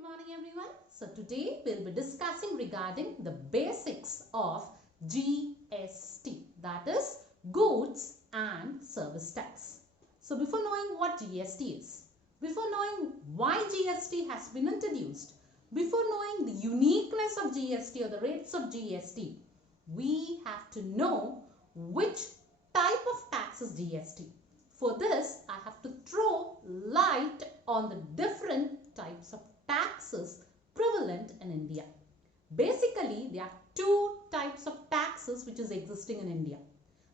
good morning everyone. So today we'll be discussing regarding the basics of GST, that is Goods and Service Tax. So before knowing what GST is, before knowing why GST has been introduced, before knowing the uniqueness of GST or the rates of GST, we have to know which type of tax is GST. For this, I have to throw light on the different types of taxes prevalent in India. Basically, there are two types of taxes which is existing in India.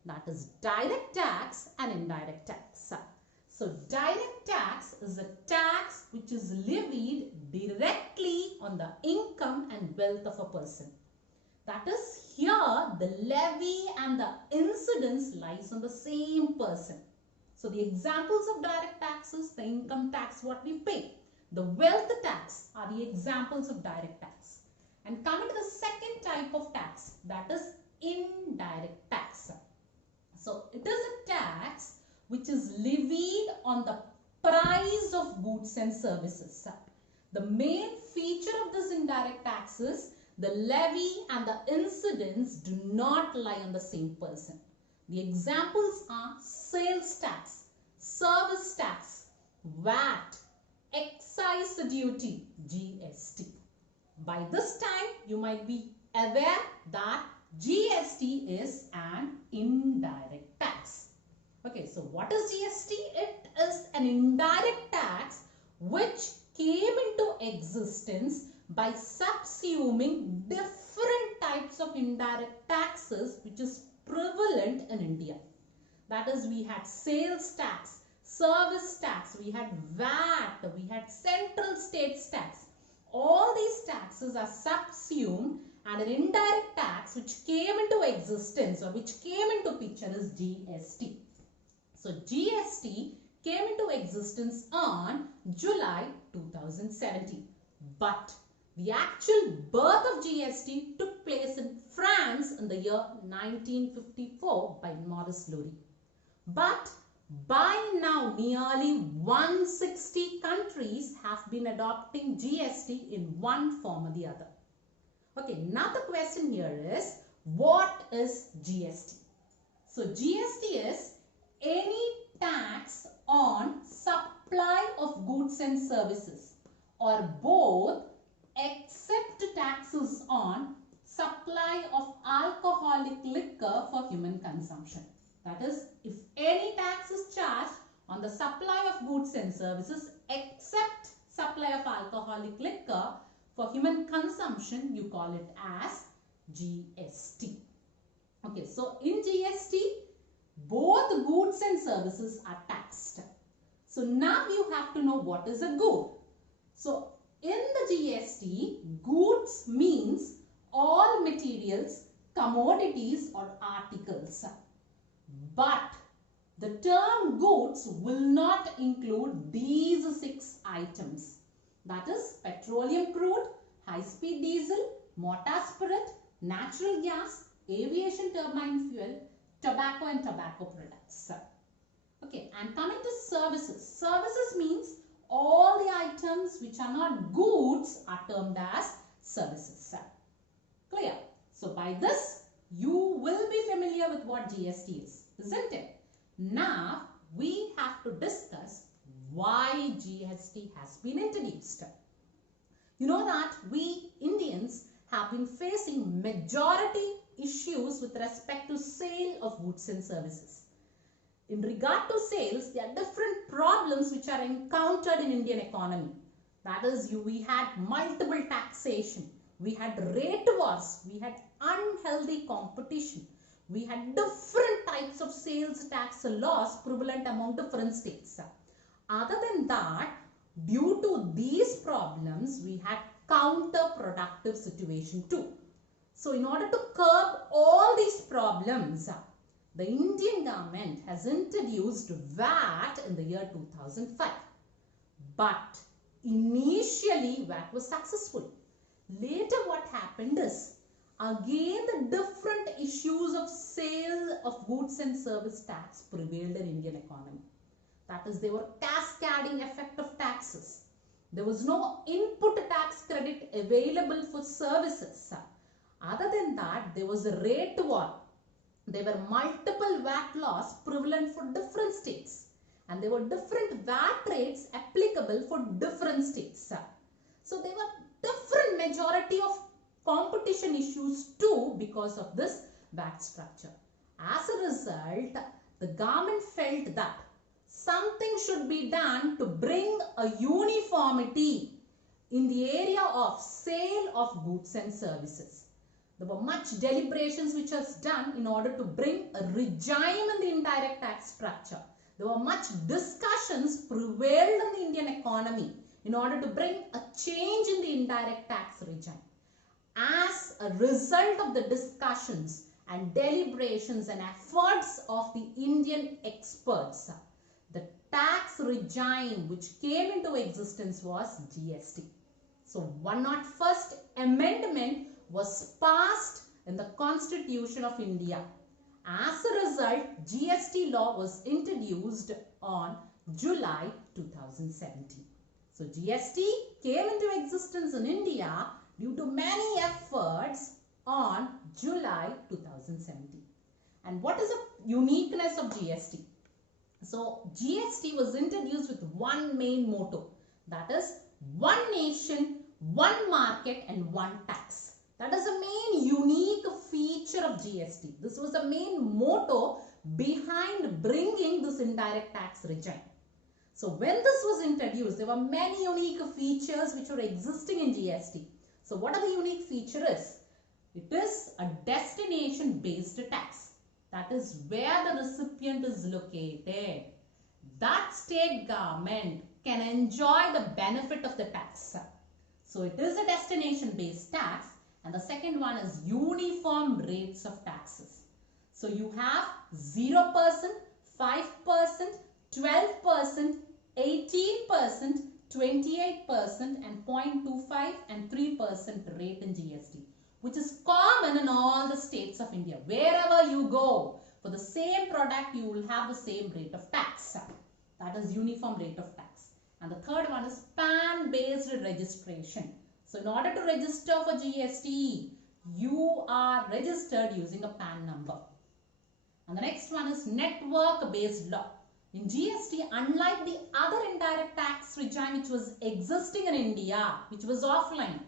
That is direct tax and indirect tax. So, direct tax is a tax which is levied directly on the income and wealth of a person. That is, here the levy and the incidence lies on the same person. So, the examples of direct taxes, the income tax what we pay. The wealth tax are the examples of direct tax. And coming to the second type of tax, that is indirect tax. So, it is a tax which is levied on the price of goods and services. The main feature of this indirect tax is the levy and the incidence do not lie on the same person. The examples are sales tax, service tax, VAT, excise duty, GST. By this time, you might be aware that GST is an indirect tax. Okay, so what is GST? It is an indirect tax which came into existence by subsuming different types of indirect taxes which is prevalent in India. That is, we had sales tax, service tax, we had VAT, we had central states tax. All these taxes are subsumed, and an indirect tax which came into existence or which came into picture is GST. So GST came into existence on July 2017. But the actual birth of GST took place in France in the year 1954 by Maurice Loury. But by now, nearly 160 countries have been adopting GST in one form or the other. Okay, now the question here is, what is GST? So, GST is any tax on supply of goods and services, or both, except taxes on supply of alcoholic liquor for human consumption. That is, if any tax is charged on the supply of goods and services except supply of alcoholic liquor for human consumption, you call it as GST. Okay, so in GST, both goods and services are taxed. So now you have to know what is a good. So in the GST, goods means all materials, commodities or articles. But the term goods will not include these 6 items. That is petroleum crude, high-speed diesel, motor spirit, natural gas, aviation turbine fuel, tobacco and tobacco products. Okay, and coming to services. Services means all the items which are not goods are termed as services. Clear? So by this, you will be familiar with what GST is, isn't it? Now, we have to discuss why GST has been introduced. You know that we Indians have been facing majority issues with respect to sale of goods and services. In regard to sales, there are different problems which are encountered in Indian economy. That is, we had multiple taxation, we had rate wars, we had unhealthy competition, we had different types of sales tax laws prevalent among different states. Other than that, due to these problems, we had counterproductive situation too. So, in order to curb all these problems, the Indian government has introduced VAT in the year 2005. But initially, VAT was successful. Later, what happened is, again the different issues of sale of goods and service tax prevailed in Indian economy. That is, there were cascading effect of taxes. There was no input tax credit available for services. Other than that, there was a rate war. There were multiple VAT laws prevalent for different states, and there were different VAT rates applicable for different states. So there were different majority of competition issues too because of this VAT structure. As a result, the government felt that something should be done to bring a uniformity in the area of sale of goods and services. There were much deliberations which was done in order to bring a regime in the indirect tax structure. There were much discussions prevailed in the Indian economy in order to bring a change in the indirect tax regime. As a result of the discussions and deliberations and efforts of the Indian experts, the tax regime which came into existence was GST. So 101st Amendment was passed in the Constitution of India. As a result, GST law was introduced on July 2017. So GST came into existence in India due to many efforts on July 2017. And what is the uniqueness of GST? So GST was introduced with one main motto, that is one nation, one market and one tax. That is the main unique feature of GST. This was the main motto behind bringing this indirect tax regime. So when this was introduced, there were many unique features which were existing in GST. So what are the unique features? It is a destination based tax. That is where the recipient is located. That state government can enjoy the benefit of the tax. So it is a destination based tax. And the second one is uniform rates of taxes. So you have 0%, 5%, 12%, 18%, 28% and 0.25 and 3% rate in GST, which is common in all the states of India. Wherever you go, for the same product, you will have the same rate of tax. That is uniform rate of tax. And the third one is PAN-based registration. So in order to register for GST, you are registered using a PAN number. And the next one is network-based law. In GST, unlike the other indirect tax regime which was existing in India, which was offline,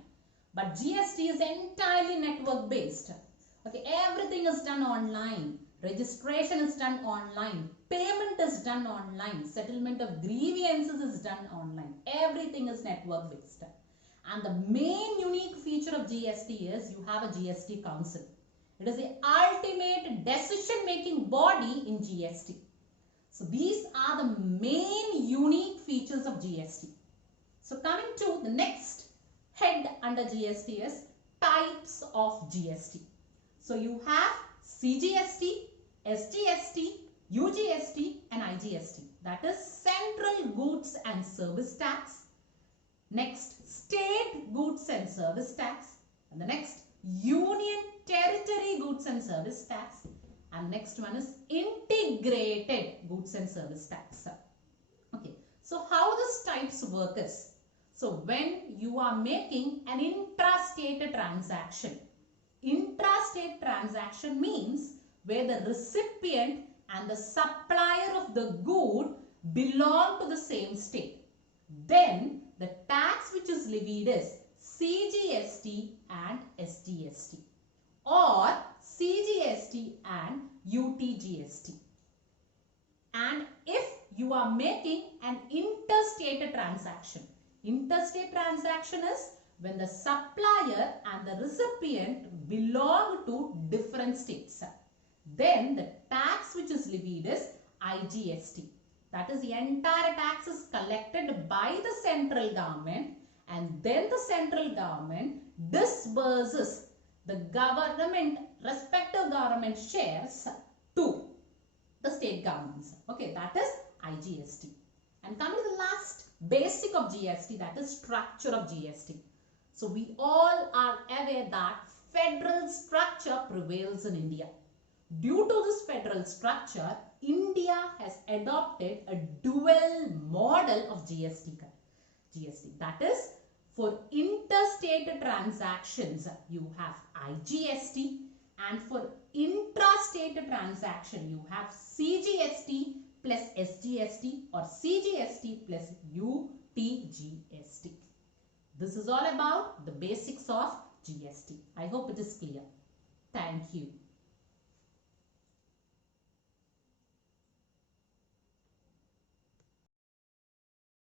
but GST is entirely network-based. Okay, everything is done online. Registration is done online. Payment is done online. Settlement of grievances is done online. Everything is network-based. And the main unique feature of GST is you have a GST council. It is the ultimate decision-making body in GST. So these are the main unique features of GST. So coming to the next head under GST is types of GST. So you have CGST, SGST, UGST and IGST. That is Central Goods and Service Tax. Next, State Goods and Service Tax. And the next, Union Territory Goods and Service Tax. And next one is Integrated Goods and Service Tax. Okay, so how these types work is, so when you are making an intrastate transaction means where the recipient and the supplier of the good belong to the same state. Then the tax which is levied is CGST and SGST or CGST and UTGST. And if you are making an interstate transaction is when the supplier and the recipient belong to different states. Then the tax which is levied is IGST. That is, the entire tax is collected by the central government and then the central government disburses the government, respective government shares to the state governments. Okay, that is IGST. And coming to the last basic of GST, that is structure of GST. So we all are aware that federal structure prevails in India. Due to this federal structure, India has adopted a dual model of GST cut. GST. That is, for interstate transactions, you have IGST, and for intrastate transaction, you have CGST plus SGST or CGST plus UTGST. This is all about the basics of GST. I hope it is clear. Thank you.